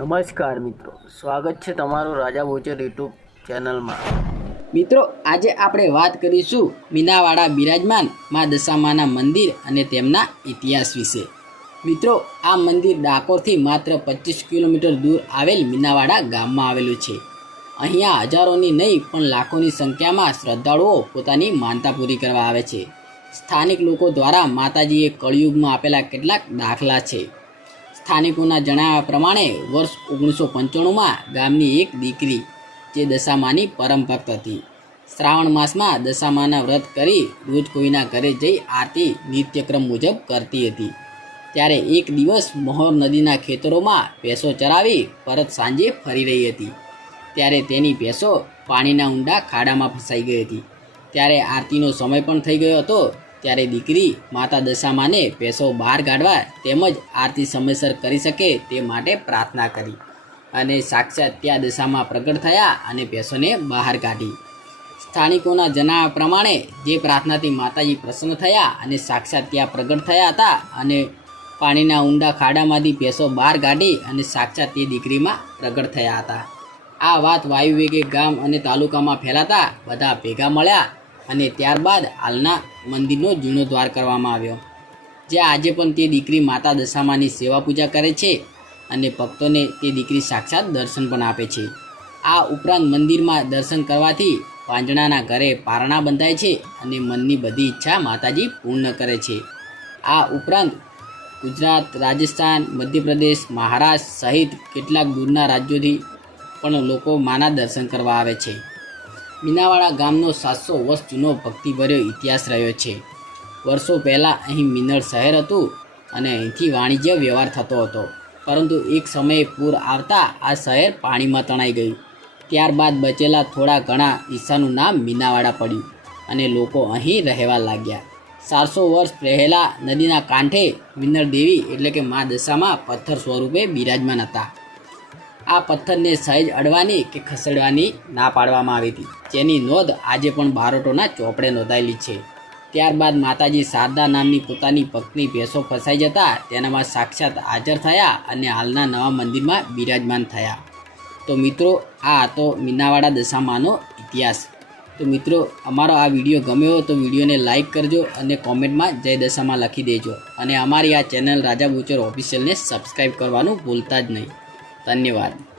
નમસ્કાર મિત્રો, સ્વાગત છે તમારું રાજા બોચર યુટ્યુબ ચેનલમાં। મિત્રો આજે આપણે વાત કરીશું મીનાવાડા બિરાજમાન મા દશામાના મંદિર અને તેમના ઇતિહાસ વિશે। મિત્રો આ મંદિર ડાકોરથી માત્ર 25 કિલોમીટર દૂર આવેલ મીનાવાડા ગામમાં આવેલું છે। અહીંયા હજારોની નહીં પણ લાખોની સંખ્યામાં શ્રદ્ધાળુઓ પોતાની માનતા પૂરી કરવા આવે છે। સ્થાનિક લોકો દ્વારા માતાજીએ કળયુગમાં આપેલા કેટલાક દાખલા છે। સ્થાનિકોના જણાવ્યા પ્રમાણે વર્ષ 1995માં ગામની એક દીકરી જે દશામાની પરમ ભક્ત હતી, શ્રાવણ માસમાં દશામાના વ્રત કરી રોજ કોઈના ઘરે જઈ આરતી નિત્યક્રમ મુજબ કરતી હતી। ત્યારે એક દિવસ મહોર નદીના ખેતરોમાં ભેંસો ચરાવી પરત સાંજે ફરી રહી હતી। ત્યારે તેની ભેંસો પાણીના ઊંડા ખાડામાં ફસાઈ ગઈ હતી। ત્યારે આરતીનો સમય પણ થઈ ગયો હતો। ત્યારે દીકરી માતા દશામાને ભેંસો બહાર કાઢવા તેમજ આરતી સમયસર કરી શકે તે માટે પ્રાર્થના કરી અને સાક્ષાત ત્યાં દશામાં પ્રગટ થયા અને ભેંસોને બહાર કાઢી। સ્થાનિકોના જણાવ્યા પ્રમાણે જે પ્રાર્થનાથી માતાજી પ્રસન્ન થયા અને સાક્ષાત ત્યાં પ્રગટ થયા હતા અને પાણીના ઊંડા ખાડામાંથી ભેંસો બહાર કાઢી અને સાક્ષાત તે દીકરીમાં પ્રગટ થયા હતા। આ વાત વાયુવેગે ગામ અને તાલુકામાં ફેલાતા બધા ભેગા મળ્યા અને ત્યારબાદ હાલના મંદિરનો જીર્ણોદ્ધાર કરવામાં આવ્યો, જ્યાં આજે પણ તે દીકરી માતા દશામાની સેવા પૂજા કરે છે અને ભક્તોને તે દીકરી સાક્ષાત દર્શન પણ આપે છે। આ ઉપરાંત મંદિરમાં દર્શન કરવાથી પાંજણાના ઘરે પારણા બંધાય છે અને મનની બધી ઈચ્છા માતાજી પૂર્ણ કરે છે। આ ઉપરાંત ગુજરાત, રાજસ્થાન, મધ્યપ્રદેશ, મહારાષ્ટ્ર સહિત કેટલાક દૂરના રાજ્યોથી પણ લોકો માના દર્શન કરવા આવે છે। મીનાવાડા ગામનો 700 વર્ષ જૂનો ભક્તિભર્યો ઇતિહાસ રહ્યો છે। વર્ષો પહેલાં અહીં મિનળ શહેર હતું અને અહીંથી વાણિજ્ય વ્યવહાર થતો હતો, પરંતુ એક સમયે પૂર આવતા આ શહેર પાણીમાં તણાઈ ગયું। ત્યારબાદ બચેલા થોડા ઘણા હિસ્સાનું નામ મીનાવાડા પડ્યું અને લોકો અહીં રહેવા લાગ્યા। 400 વર્ષ પહેલાં નદીના કાંઠે મિનળ દેવી એટલે કે મા દશામાં પથ્થર સ્વરૂપે બિરાજમાન હતા। આ પથ્થરને સહેજ અડવાની કે ખસેડવાની ના પાડવામાં આવી હતી, જેની નોંધ આજે પણ બારોટોના ચોપડે નોંધાયેલી છે। ત્યારબાદ માતાજી શારદા નામની પોતાની ભક્તની ભેંસો ફસાઈ જતા તેનામાં સાક્ષાત હાજર થયા અને હાલના નવા મંદિરમાં બિરાજમાન થયા। તો મિત્રો આ હતો મીનાવાડા દશામાનો ઇતિહાસ। તો મિત્રો અમારો આ વિડીયો ગમ્યો તો વિડીયોને લાઇક કરજો અને કોમેન્ટમાં જય દશામાં લખી દેજો અને અમારી આ ચેનલ રાજા બોચર ઓફિશિયલને સબસ્ક્રાઈબ કરવાનું ભૂલતા જ નહીં। ધન્યવાદ।